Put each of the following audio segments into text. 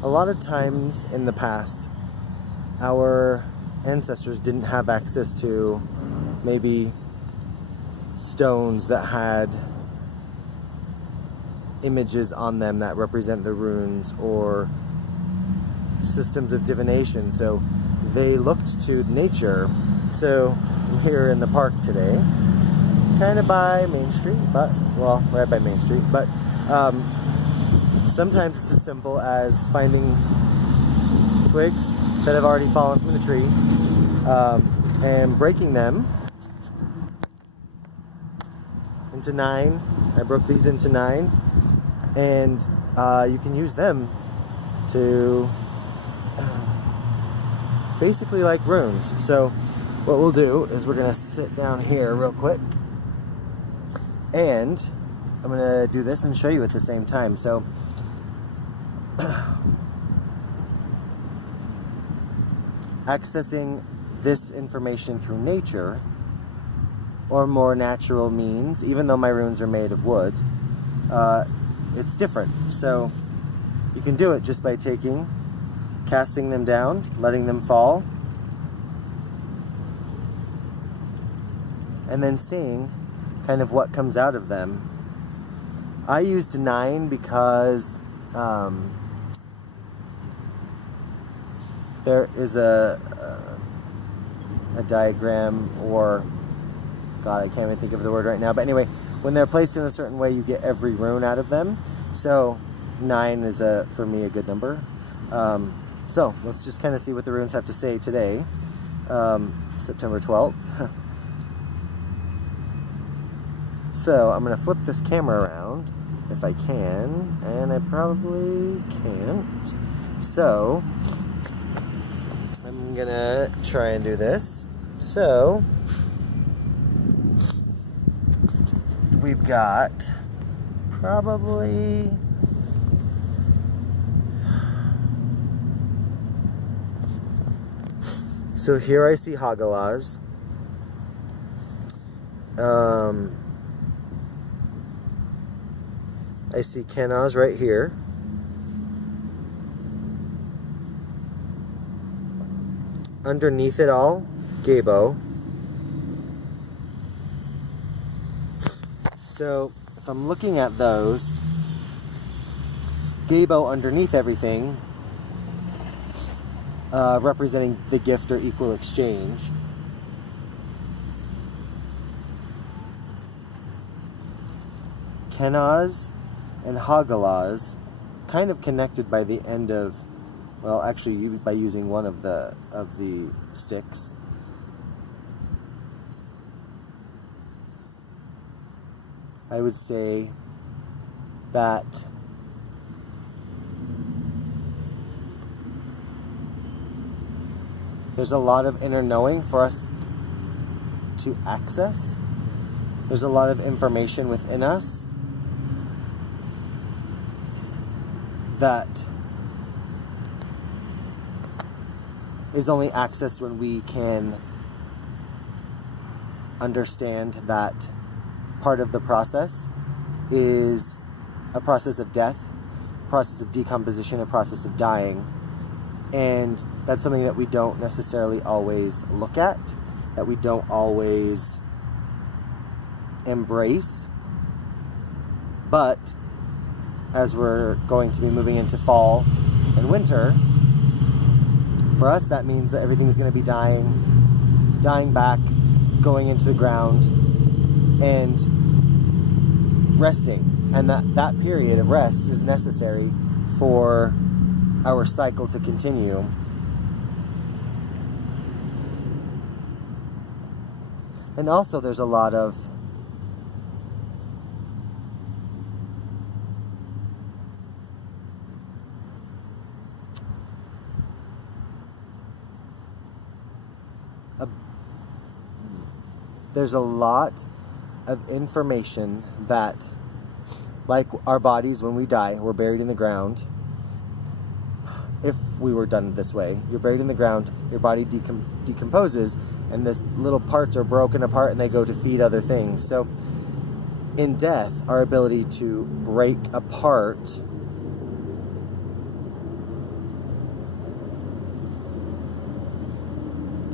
A lot of times in the past, our ancestors didn't have access to maybe stones that had images on them that represent the runes or systems of divination, so they looked to nature. So I'm here in the park today, kind of by Main Street, but, well, right by Main Street, but sometimes it's as simple as finding twigs that have already fallen from the tree and breaking them into 9. I broke these into 9, and you can use them to basically like runes. So what we'll do is we're gonna sit down here real quick, and I'm gonna do this and show you at the same time. So accessing this information through nature or more natural means, even though my runes are made of wood, it's different. So you can do it just by casting them down, letting them fall, and then seeing kind of what comes out of them. I used 9 because there is a diagram, or God, I can't even think of the word right now, but anyway, when they're placed in a certain way, you get every rune out of them. So 9 is for me a good number. So let's just kind of see what the runes have to say today, September 12th. So I'm going to flip this camera around if I can, and I probably can't. So I'm going to try and do this. So we've got probably so here I see Hagalaz. I see Kenaz right here. Underneath it all, Gabo. So if I'm looking at those, Gabo underneath everything, representing the gift or equal exchange. Kenaz and Hagalaz kind of connected by the end of, well, actually by using one of the sticks. I would say that there's a lot of inner knowing for us to access. There's a lot of information within us that is only accessed when we can understand that part of the process is a process of death, a process of decomposition, a process of dying. And that's something that we don't necessarily always look at, that we don't always embrace. But as we're going to be moving into fall and winter, for us that means that everything's going to be dying back, going into the ground, and resting. And that period of rest is necessary for our cycle to continue. And also there's a lot of information that, like our bodies, when we die, we're buried in the ground. If we were done this way, you're buried in the ground, your body decomposes, and the little parts are broken apart and they go to feed other things. So in death, our ability to break apart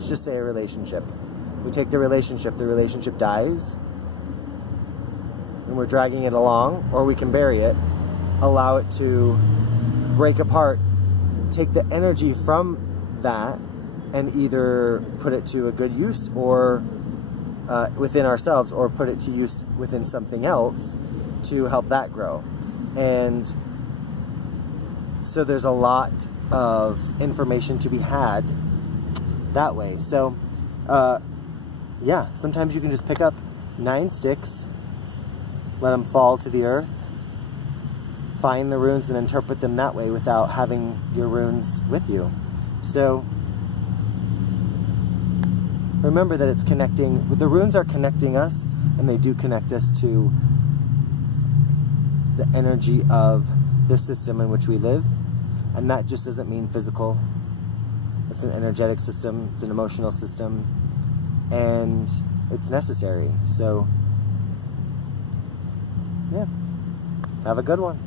let's just say a relationship. We take the relationship dies, and we're dragging it along, or we can bury it, allow it to break apart, take the energy from that, and either put it to a good use or within ourselves, or put it to use within something else to help that grow. And so there's a lot of information to be had that way. So yeah, sometimes you can just pick up 9 sticks, let them fall to the earth, find the runes and interpret them that way without having your runes with you. So remember that it's connecting, the runes are connecting us, and they do connect us to the energy of the system in which we live. And that just doesn't mean physical. It's an energetic system, it's an emotional system, and it's necessary. So, yeah, have a good one.